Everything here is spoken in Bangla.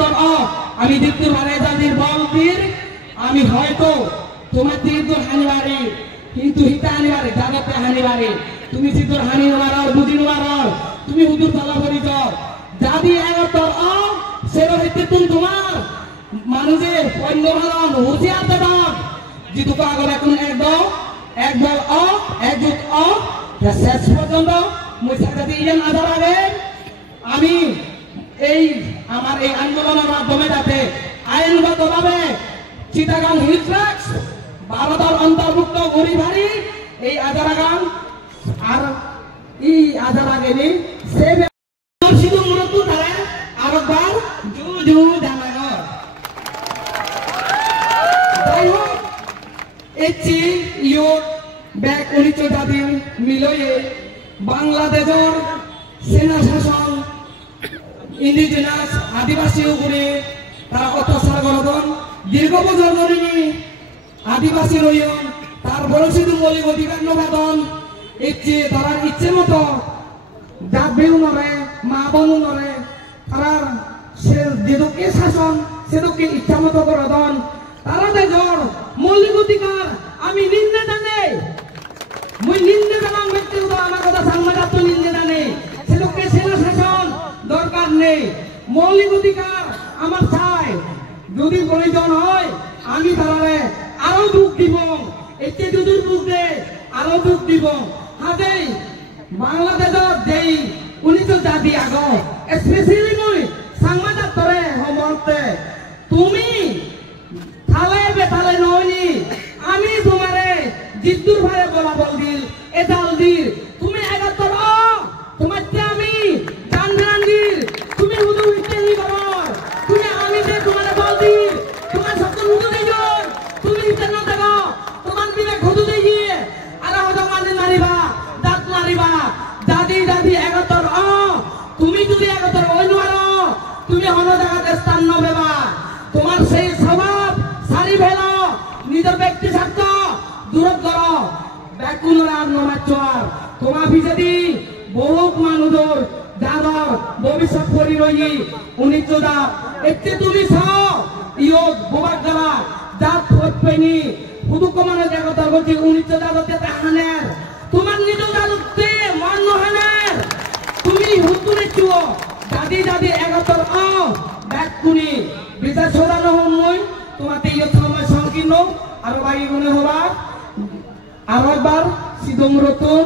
একাত্তর আমি জিতুর ভারে জাতির বলতির আমি হয়তো তোমার জিতুর হানিবারে কিন্তু হিতা হানিবারে জাগতে হানিবারে তুমি জিতুর হানি মারার বুঝিন মারার তুমি হুদুর তালা করিছ জাতি একাত্তর সেরো হিতে তুমি তোমার মানুষের পণ্য ভালন হুঁশিয়ার দেবাক জিতু পাগল এখন একদল একজুট শেষ পর্যন্ত মুই সাথে ইলেন আধার আগে আমি এই আমার এই আন্দোলনের মাধ্যমে যাতে আইনগতভাবে চিটাগাং হিল ট্রাক্স ভারতের অন্তর্ভুক্ত গরিবাড়ি এই আজারাগান আর এই আজার আগে নি সে শুধু মূলত তারা আরেকবার জু জানাগর যাই হোক এটি ইয়োর ব্যাক উনিচ জাতির মিলয়ে বাংলাদেশের সেনা শাসন ইন্ডিজিনাস আদিবাসী উপরে তারা অত্যাচার করতন দীর্ঘ বছর ধরে আদিবাসী রইন তারপরে শুধু মৌলিক অধিকার নবাদন ইচ্ছে তারা ইচ্ছে মতো জাত বেউ নরে মা বনু নরে তারা সে যেদকে শাসন সেদকে ইচ্ছা মতো করতন তারা দেশর মৌলিক অধিকার আমি নিন্দে জানে মুই নিন্দে জানাম ব্যক্তিগত আমার কথা সাংবাদিক নিন্দে জানে সেদকে সেনা শাসন দরকার নেই মৌলিক অধিকার আমার চাই যদি প্রয়োজন হয় আমি তারারে আরো দুঃখ দিব এতে যদি দুঃখ দে আরো দুঃখ দিব হাতেই বাংলাদেশের যেই 19 জাতি আগ স্পেশালি মই সাংবাদিক তরে সমর্থে তুমি থালে বেতালে নইনি আমি তোমারে জিদ্দুর ভারে বলা বল দিল এদাল দিল তুমি 71 তোমার আমি জানরাঙ্গির তুমি হুদু ইত্যাদি করো তুমি আমি যে তোমারে বল দিল তোমার সত্য হুদু দেই তুমি ইত্যাদি না দেখো তোমার দিলে হুদু দেই আর হয়তো মানে মারিবা দাঁত মারিবা দাদি 71 তুমি যদি 71 হই নারো তুমি হন জায়গাতে স্থান নবেবা তোমার সেই স্বভাব সারি ফেলো নিজের ব্যক্তি স্বার্থ দূর করো ব্যাকুলরা নমাচর তোমার বিজেদি বহুত মানুষের যাদর ভবিষ্যৎ করি রই 19 জাত এতে তুমি চাও ইয়ো বোবাক গলা জাত ফটপেনি হুদু কমানো জায়গা বলছি 19 জাততে হানের তোমার নিজ জাততে মন নহানের তুমি হুতুরে চুও দাদি 71 ব্যাকুনি বিচার ছড়ানো হই তোমাতে ইয়ো সময় সংকীর্ণ আর বাকি মনে হবা আর একবার সিদম রতন